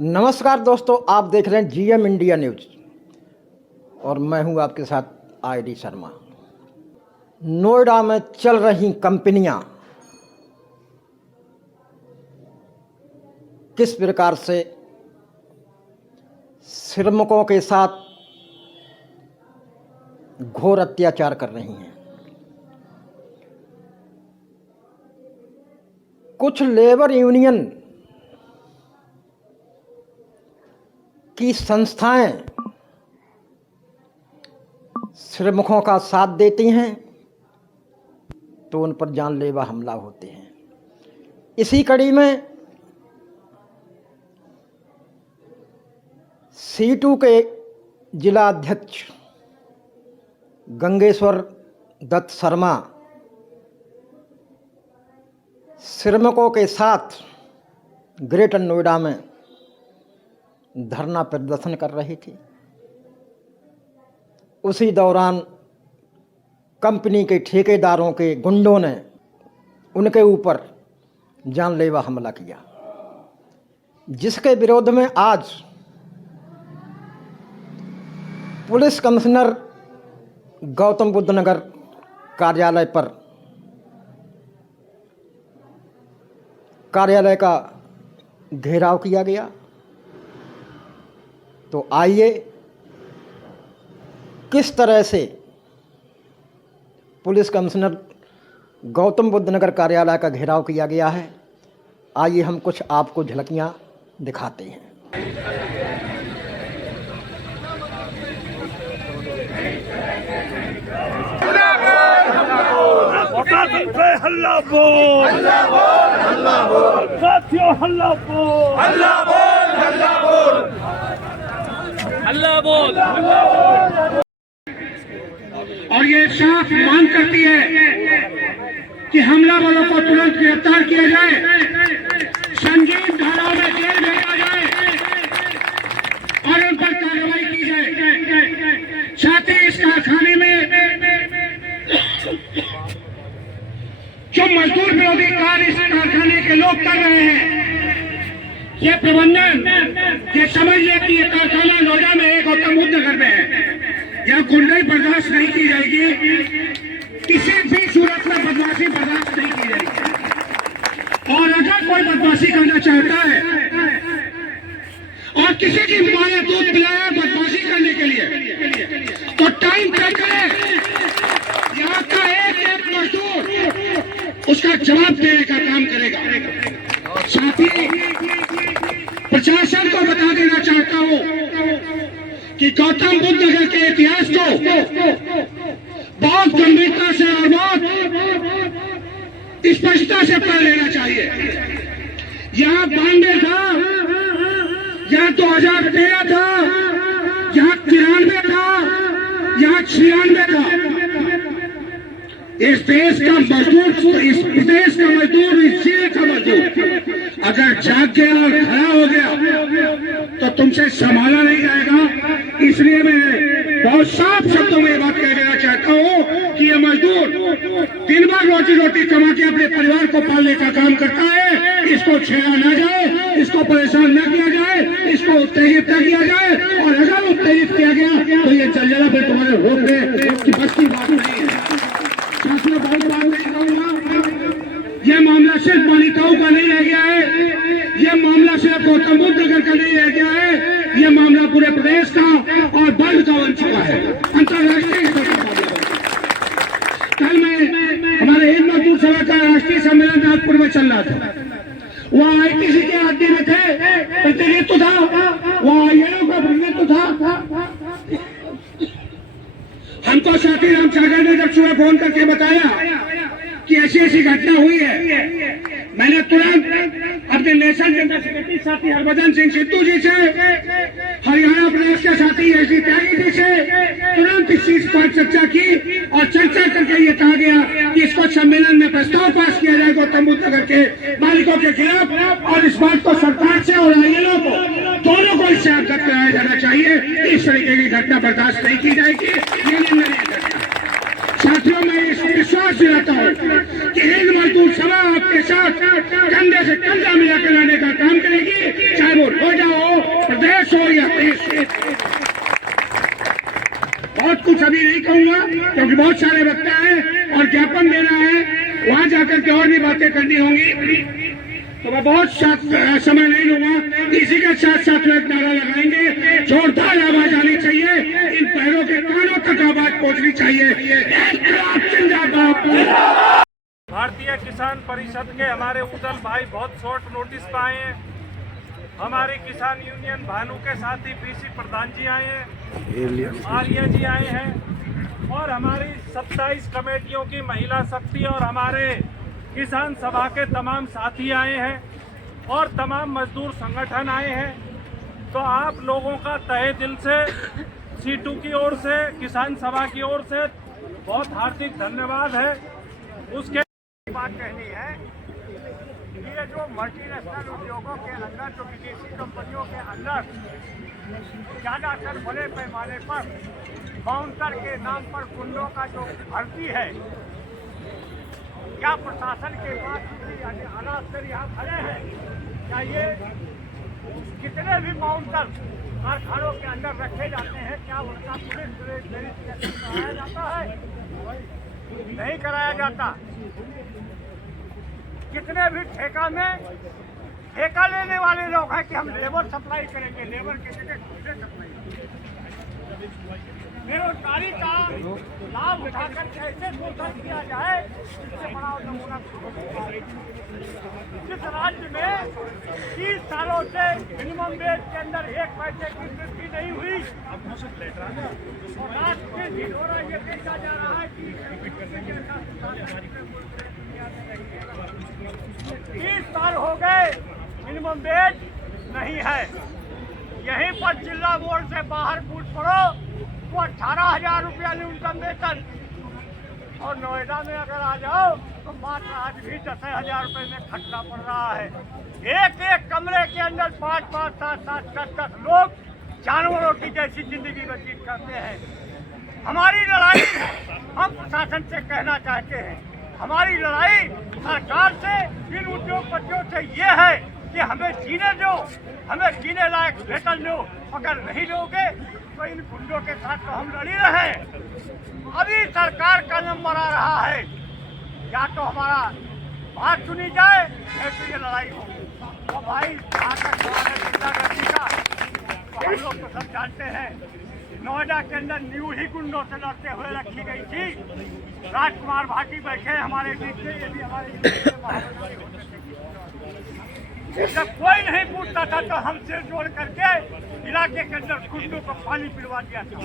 नमस्कार दोस्तों, आप देख रहे हैं जीएम इंडिया न्यूज और मैं हूं आपके साथ आईडी शर्मा। नोएडा में चल रही कंपनियां किस प्रकार से श्रमिकों के साथ घोर अत्याचार कर रही हैं। कुछ लेबर यूनियन की संस्थाएं श्रमिकों का साथ देती हैं तो उन पर जानलेवा हमला होते हैं। इसी कड़ी में C2 के जिला अध्यक्ष गंगेश्वर दत्त शर्मा श्रमिकों के साथ ग्रेटर नोएडा में धरना प्रदर्शन कर रही थी। उसी दौरान कंपनी के ठेकेदारों के गुंडों ने उनके ऊपर जानलेवा हमला किया, जिसके विरोध में आज पुलिस कमिश्नर गौतम बुद्ध नगर कार्यालय का घेराव किया गया। तो आइए किस तरह से पुलिस कमिश्नर गौतम बुद्ध नगर कार्यालय का घेराव किया गया है, आइए हम कुछ आपको झलकियां दिखाते हैं। हल्ला बोल, हल्ला बोल, हल्ला बोल, साथियों हल्ला बोल, हल्ला बोल, हल्ला बोल, हल्ला बोल, हल्ला बोल। और ये साफ मांग करती है कि हमला वालों को तुरंत गिरफ्तार किया जाए, संगीन धाराओं में जेल भेजा जाए और उन पर कार्रवाई की जाए। साथ ही इस कारखाने में जो मजदूर विरोधी कार्य इस कारखाने के लोग कर रहे हैं, ये प्रबंधन ये समझिए कि ये कारखाना नोएडा में एक गौतम बुद्ध नगर में है। यहाँ गुंडाई बर्दाश्त नहीं की जाएगी, किसी भी सूरत में बदमाशी बर्दाश्त नहीं की जाएगी। और अगर कोई बदमाशी करना चाहता है और किसी की मां ने दूध पिलाया बदमाशी करने के लिए, तो टाइम तय करे। यहाँ का एक मजदूर उसका जवाब देने का काम करेगा। साथ ही प्रशासन को बता देना चाहता हूं कि गौतम बुद्ध नगर के इतिहास को बहुत गंभीरता से और बहुत स्पष्टता से पढ़ लेना चाहिए। यहाँ 92 था, यहाँ 2013 था, यहाँ 93 था, यहाँ 96 था। इस देश का मजदूर, इस प्रदेश का मजदूर, इस जिले का मजदूर अगर जाग गया और खड़ा हो गया तो तुमसे संभाला नहीं जाएगा। इसलिए मैं बहुत साफ शब्दों में बात कह देना चाहता हूँ कि ये मजदूर दिन भर रोजी रोटी कमा के अपने परिवार को पालने का काम करता है। इसको छेड़ा न जाए, इसको परेशान न किया जाए, इसको उत्तेजित न किया जाए। और अगर उत्तेजित किया गया तो ये चल जाना फिर तुम्हारे रोक दे कि बस की बात नहीं है। बहुत बात नहीं कहूंगा, यह मामला सिर्फ बालिकाओं का नहीं रह गया है, यह मामला सिर्फ गौतम बुद्ध नगर का नहीं रह गया है, यह मामला पूरे प्रदेश का और वर्ल्ड का बन चुका है, अंतर्राष्ट्रीय स्तर का मामला। कल मैं हमारे हिंद मजदूर सभा का राष्ट्रीय सम्मेलन नागपुर में चल रहा था। वहाँ ITC के आदमी में थे, प्रतिनिधित्व था, वहाँ ILO का प्रतिनिधित्व था। हमको साथी राम सागर ने जब सुबह फोन करके बताया कि ऐसी ऐसी घटना हुई है, मैंने तुरंत अपने नेशनल जनरल सेक्रेटरी साथी हरभजन सिंह सिद्धू जी से, हरियाणा प्रदेश के साथी SG त्यागी जी से तुरंत इस चीज पर चर्चा की और चर्चा करके ये कहा गया कि इसको सम्मेलन में प्रस्ताव पास किया जाए गौतम बुद्ध नगर के मालिकों के खिलाफ, और इस बात को सरकार से और ILO को दोनों को इससे अवगत कराया जाना चाहिए। इस तरीके की घटना बर्दाश्त नहीं की जाएगी। साथियों, मैं इस विश्वास दिलाता हूँ कि हिंद मजदूर सभा आपके साथ कंधे से कंधा मिलाकर लाने का काम करेगी, चाहे वो नोएडा हो, देश हो या देश। बहुत कुछ अभी नहीं कहूंगा क्योंकि बहुत सारे वक्ता हैं और ज्ञापन देना है, वहां जाकर के और भी बातें करनी होंगी, तो मैं बहुत समय नहीं लूंगा। इसी के साथ साथ एक नारा लगाएंगे, जोरदार आवाज आनी चाहिए, इन पैरों के कानों तक आवाज पहुंचनी चाहिए। जिंदाबाद। भारतीय किसान परिषद के हमारे उदल भाई बहुत शॉर्ट नोटिस पर आए हैं। हमारे किसान यूनियन भानु के साथी पीसी प्रधान जी आए हैं, आर्य जी आए हैं और हमारी 27 कमेटियों की महिला शक्ति और हमारे किसान सभा के तमाम साथी आए हैं और तमाम मजदूर संगठन आए हैं। तो आप लोगों का तहे दिल से सीटू की ओर से, किसान सभा की ओर से बहुत हार्दिक धन्यवाद है। उसके बात कहनी है कि ये जो मल्टीनेशनल उद्योगों के अंदर, जो विदेशी कंपनियों के अंदर ज़्यादातर बड़े पैमाने पर काउंटर के नाम पर गुंडों का जो भर्ती है, क्या प्रशासन के पास अनास्तर यहाँ खड़े हैं? क्या ये कितने भी काउंटर कारखानों के अंदर रखे जाते हैं, क्या उनका पुलिस वेरिफिकेशन कराया जाता है? नहीं कराया जाता। कितने भी ठेका लेने वाले लोग हैं कि हम लेबर सप्लाई करेंगे, लेबर के जगह खुदे सप्लाई, बेरोजगारी का लाभ उठाकर कैसे शोषण किया जाए, इससे बड़ा नमूना जिस राज्य में 30 सालों से मिनिमम वेज के अंदर 1 पैसे की वृद्धि नहीं हुई और राष्ट्र के ढिढोरा ये देखा जा रहा है कि 30 साल हो गए मिनिमम वेज नहीं है। यहीं पर जिला बोर्ड से बाहर पूछ पड़ो वो 18,000 रुपया न्यूनतम वेतन, और नोएडा में अगर आ जाओ तो मात्र आज भी 10,000 रुपये में खर्चा पड़ रहा है। एक एक कमरे के अंदर 5-5, 7-7, 10-10 लोग जानवरों की जैसी जिंदगी व्यतीत करते हैं। हमारी लड़ाई हम प्रशासन से कहना चाहते हैं, हमारी लड़ाई सरकार से, इन उद्योगपतियों से ये है कि हमें जीने दो, हमें जीने लायक वेतन दो। अगर नहीं दोगे तो इन गुंडों के साथ तो हम लड़ ही रहे। अभी सरकार का नंबर आ रहा है, या तो हमारा बात सुनी जाए या तो ये लड़ाई हो। तो भाई जहाँ तक गुंडागर्दी का, तो हम लोग तो सब जानते हैं, नोएडा के अंदर न्यू ही गुंडों से लड़ते हुए रखी गई थी। राजकुमार भाटी बैठे हमारे बीच में, ये भी हमारे जब कोई नहीं पूछता था तो हम सिर जोड़ करके इलाके के अंदर गुंडों को पानी पिलवा दिया था।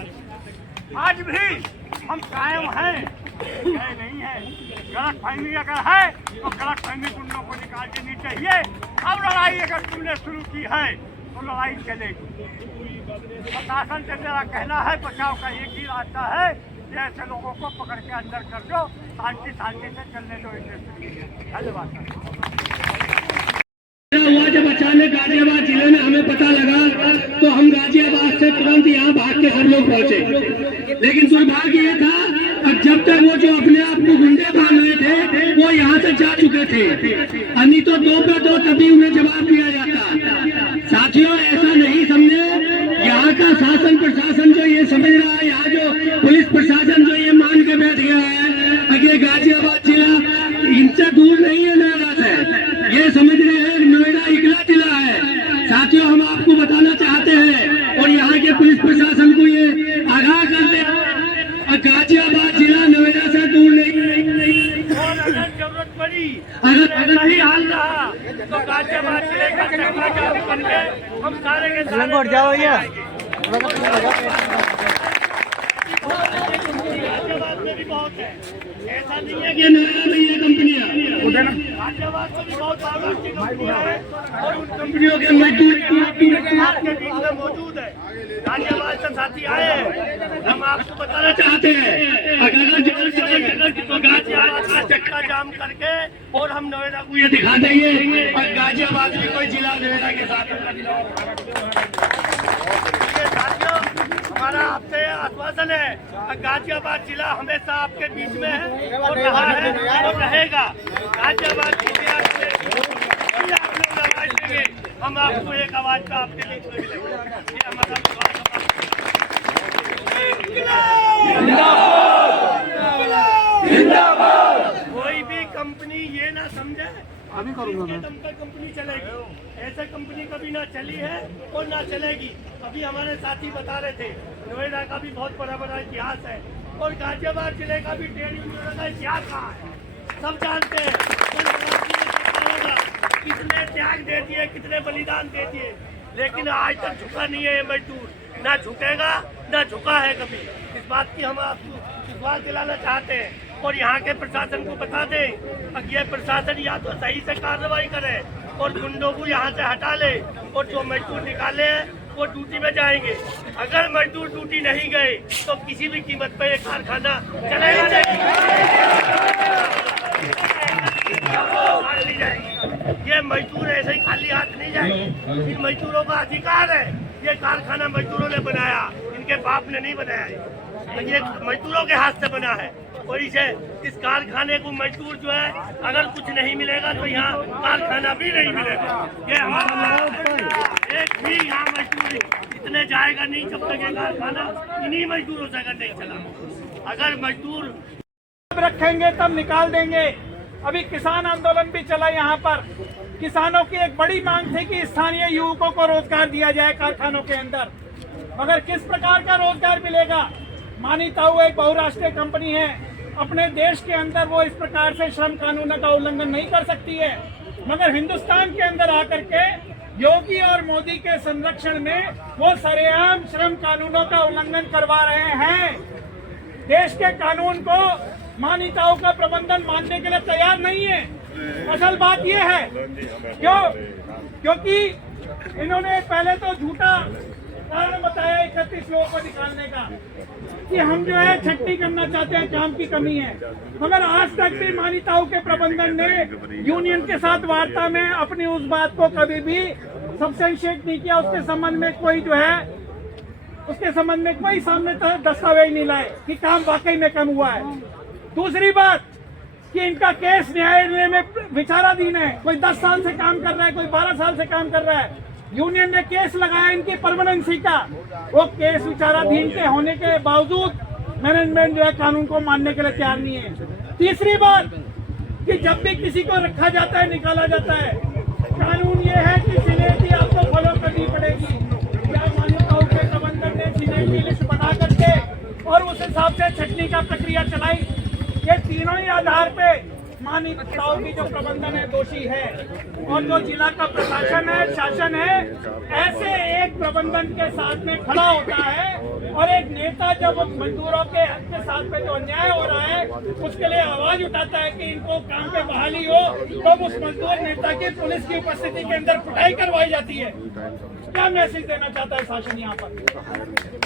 आज भी हम कायम हैं, नहीं है। गलत फहमी अगर है तो गलत फहमी गुंडों को निकाल देनी चाहिए। अब लड़ाई अगर तुमने शुरू की है तो लड़ाई चलेगी। प्रशासन से मेरा कहना है, बचाव का एक ही रास्ता है, ऐसे लोगों को पकड़ के अंदर कर दो, शांति से चलने दो। धन्यवाद। हुआ जब अचानक गाजियाबाद जिले में हमें पता लगा तो हम गाजियाबाद से तुरंत यहाँ भाग के हम लोग पहुँचे। लेकिन दुर्भाग्य ये था, अब जब तक वो जो अपने आप को गुंडे मान रहे थे वो यहाँ से जा चुके थे, नहीं तो 2 पे 2 तभी उन्हें जवाब दिया जाता। साथियों, ऐसा नहीं समझे, यहाँ का शासन प्रशासन जो ये समझ रहा है, यहाँ जो पुलिस प्रशासन जो ये मान के बैठ गया है कि गाजियाबाद जिला इनसे दूर नहीं है नोएडा से, ये समझ रहे हैं नोएडा इकला जिला है। साथियों, हम आपको बताना चाहते हैं और यहाँ के पुलिस प्रशासन को ये आगाह करते हैं, गाजियाबाद जिला नोएडा से दूर नहीं। और अगर जरूरत पड़ी, अगर नहीं हाल रहा तो गाजियाबाद जिले का चक्का जाम करके हम सारे के सारे जाओ भैया। गाजियाबाद में भी बहुत है, ऐसा नहीं है ये नोएडा में ये कंपनियां, गाजियाबाद में भी बहुत आवाज की कंपनियां हैं और उन कंपनियों के मजदूर आपके बीच में मौजूद है। गाजियाबाद से साथी आए हैं, हम आपको बताना चाहते हैं, अगर जोर से तो गाजियाबाद का चक्का जाम करके और हम नोएडा को ये दिखा देंगे और गाजियाबाद में कोई जिला नोएडा के साथ। साथियों, हमारा आपसे आश्वासन है, गाजियाबाद जिला हमेशा आपके बीच में है और रहा है और रहेगा। गाजियाबाद जिले आप लोग आवाज देंगे। हम आपको एक आवाज पे आपके बीच में मिलेंगे। ये हमारा विश्वास है। कोई भी कंपनी ये ना समझे अभी करूंगा दम पर कंपनी चलेगी, ऐसे कंपनी कभी ना चली है और ना चलेगी। अभी हमारे साथी बता रहे थे नोएडा का भी बहुत बड़ा बड़ा इतिहास है और गाजियाबाद जिले का भी ट्रेड यूनियन का इतिहास कहाँ है सब जानते हैं। कितने त्याग दे दिए, कितने बलिदान दे दिए, लेकिन आज तक झुका नहीं है ये मजदूर, ना झुकेगा ना झुका है कभी। इस बात की हम आपको विश्वास दिलाना चाहते हैं और यहाँ के प्रशासन को बता दें कि ये प्रशासन या तो सही से कार्रवाई करे और गुंडों को यहाँ से हटा ले और जो मजदूर निकाले हैं वो ड्यूटी में जाएंगे। अगर मजदूर ड्यूटी नहीं गए तो किसी भी कीमत पर ये कारखाना चलेगा नहीं। ये मजदूर ऐसे ही खाली हाथ नहीं जाएंगे, इन मजदूरों का अधिकार है। ये कारखाना मजदूरों ने बनाया, इनके बाप ने नहीं बनाया, ये मजदूरों के हाथ से बना है। और इसे इस कारखाने को मजदूर जो है अगर कुछ नहीं मिलेगा तो यहाँ कारखाना भी नहीं मिलेगा। ये हमारा एक भी यहाँ मजदूर इतने जाएगा नहीं जब तक ये कारखाना इन्हीं मजदूरों से अगर नहीं चला। अगर मजदूर रखेंगे तब निकाल देंगे। अभी किसान आंदोलन भी चला यहाँ पर। किसानों की एक बड़ी मांग थी कि स्थानीय युवकों को रोजगार दिया जाए कारखानों के अंदर, मगर किस प्रकार का रोजगार मिलेगा? मानिताऊ एक बहुराष्ट्रीय कंपनी है, अपने देश के अंदर वो इस प्रकार से श्रम कानूनों का उल्लंघन नहीं कर सकती है, मगर हिंदुस्तान के अंदर आकर के योगी और मोदी के संरक्षण में वो सरेआम श्रम कानूनों का उल्लंघन करवा रहे हैं। देश के कानून को मानिताओं का प्रबंधन मानने के लिए तैयार नहीं है। असल बात यह है क्योंकि इन्होंने पहले तो झूठा कारण बताया 31 लोगों को निकालने का कि हम जो है छट्टी करना चाहते हैं, काम की कमी है, मगर आज तक भी मानिताओं के प्रबंधन ने यूनियन के साथ वार्ता में अपनी उस बात को कभी भी सब्सटेंशिएट नहीं किया। उसके संबंध में कोई जो है उसके संबंध में कोई सामने दस्तावेज नहीं लाए कि काम वाकई में कम हुआ है। दूसरी बात कि इनका केस न्यायालय में विचाराधीन है, कोई 10 साल से काम कर रहा है, कोई 12 साल से काम कर रहा है। यूनियन ने केस लगाया इनकी परमानेंसी का, वो केस विचाराधीन के होने के बावजूद मैनेजमेंट जो है कानून को मानने के लिए तैयार नहीं है। तीसरी बात कि जब भी किसी को रखा जाता है, निकाला जाता है, कानून ये है कि सीनियरिटी आपको फॉलो करनी पड़ेगी। क्या मान्यताओं के प्रबंधन ने सीनियरिटी लिस्ट बना करके और उस हिसाब से छटनी का प्रक्रिया चलाई? ये तीनों ही आधार पे मानिताओं की जो प्रबंधन है दोषी है। और जो जिला का प्रशासन है, शासन है, ऐसे एक प्रबंधन के साथ में खड़ा होता है और एक नेता जब मजदूरों के साथ में जो अन्याय हो रहा है उसके लिए आवाज उठाता है कि इनको काम पे बहाली हो, तो उस मजदूर नेता की पुलिस की उपस्थिति के अंदर पिटाई करवाई जाती है। क्या मैसेज देना चाहता है शासन यहाँ पर?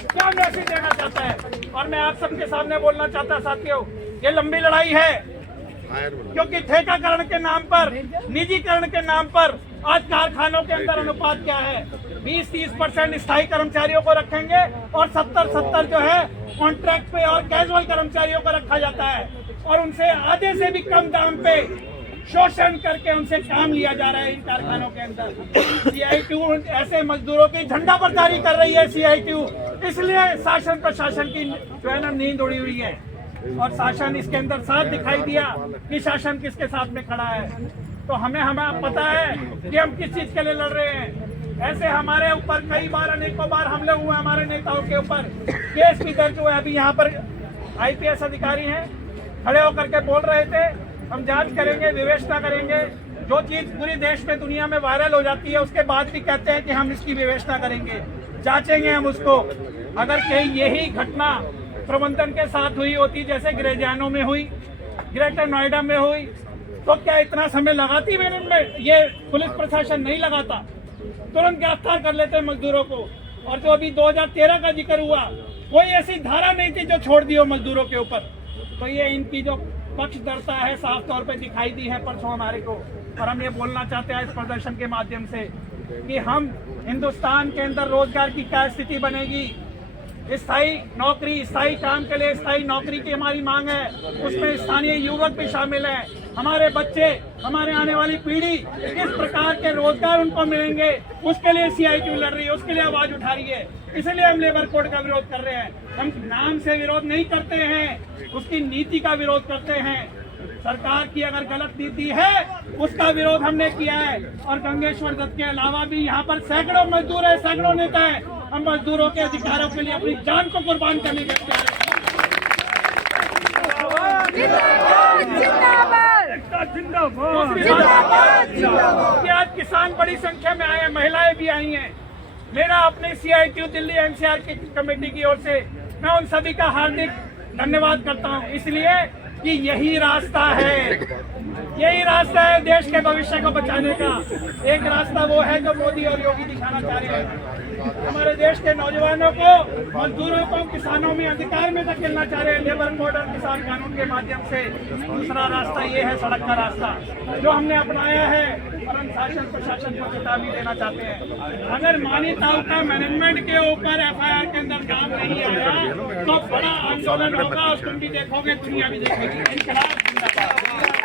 क्या मैसेज देना चाहता है? और मैं आप सबके सामने बोलना चाहता है साथियों, ये लंबी लड़ाई है, क्योंकि ठेकाकरण के नाम पर, निजीकरण के नाम पर आज कारखानों के अंदर अनुपात क्या है? 20-30% स्थायी कर्मचारियों को रखेंगे और 70-70 जो है कॉन्ट्रैक्ट पे और कैजुअल कर्मचारियों को रखा जाता है और उनसे आधे से भी कम दाम पे शोषण करके उनसे काम लिया जा रहा है इन कारखानों के अंदर। CITU ऐसे मजदूरों की झंडा बरदारी कर रही है CITU, इसलिए शासन प्रशासन की जो है ना नींद उड़ी हुई है और शासन इसके अंदर साथ दिखाई दिया कि शासन किसके साथ में खड़ा है। तो हमें पता है कि हम किस चीज के लिए लड़ रहे हैं। ऐसे हमारे ऊपर कई बार, अनेकों बार हमले हुए हमारे नेताओं के ऊपर, केस भी दर्ज हुए। अभी यहाँ पर IPS अधिकारी हैं, खड़े होकर के बोल रहे थे हम जांच करेंगे, विवेचना करेंगे। जो चीज पूरी देश में दुनिया में वायरल हो जाती है उसके बाद भी कहते हैं कि हम इसकी विवेचना करेंगे, जांचेंगे हम उसको। अगर कहीं यही घटना प्रबंधन के साथ हुई होती जैसे ग्रेजियानो में हुई, ग्रेटर नोएडा में हुई, तो क्या इतना समय लगाती मैनेजमेंट? ये पुलिस प्रशासन नहीं लगाता, तुरंत गिरफ्तार कर लेते मजदूरों को। और जो अभी 2013 का जिक्र हुआ, कोई ऐसी धारा नहीं थी जो छोड़ दी हो मजदूरों के ऊपर। तो ये इनकी जो पक्षधरता है साफ तौर पे दिखाई दी है परसों हमारे को। और हम ये बोलना चाहते हैं इस प्रदर्शन के माध्यम से कि हम हिंदुस्तान के अंदर रोजगार की क्या स्थिति बनेगी। स्थायी नौकरी, स्थायी काम के लिए स्थायी नौकरी की हमारी मांग है, उसमें स्थानीय युवक भी शामिल हैं। हमारे बच्चे, हमारे आने वाली पीढ़ी किस प्रकार के रोजगार उनको मिलेंगे, उसके लिए CITU लड़ रही है, उसके लिए आवाज उठा रही है। इसलिए हम लेबर कोड का विरोध कर रहे हैं। हम नाम से विरोध नहीं करते हैं, उसकी नीति का विरोध करते हैं। सरकार की अगर गलत नीति है उसका विरोध हमने किया है। और गंगेश्वर दत्त के अलावा भी यहाँ पर सैकड़ों मजदूर है, सैकड़ों नेता है। हम मजदूरों के अधिकारों के लिए अपनी जान को कुर्बान करने के तैयार हैं। कि आज किसान बड़ी संख्या में आए हैं, महिलाएं भी आई हैं। मेरा अपने CITU दिल्ली NCR की कमेटी की ओर से मैं उन सभी का हार्दिक धन्यवाद करता हूं, इसलिए कि यही रास्ता है देश के भविष्य को बचाने का। एक रास्ता वो है जो मोदी और योगी दिखाना चाह रहे हैं। हमारे देश के नौजवानों को, मजदूरों को, किसानों में अधिकार में धकेलना चाह रहे हैं लेबर कोड और किसान कानून के माध्यम से। दूसरा रास्ता ये है सड़क का रास्ता जो हमने अपनाया है और हम शासन प्रशासन को चेतावनी देना चाहते हैं। अगर मानिताओं का मैनेजमेंट के ऊपर FIR के अंदर नाम नहीं आया तो बड़ा आंदोलन होगा और तुम भी देखोगे, दुनिया भी देखेगी। इनकलाब जिंदाबाद।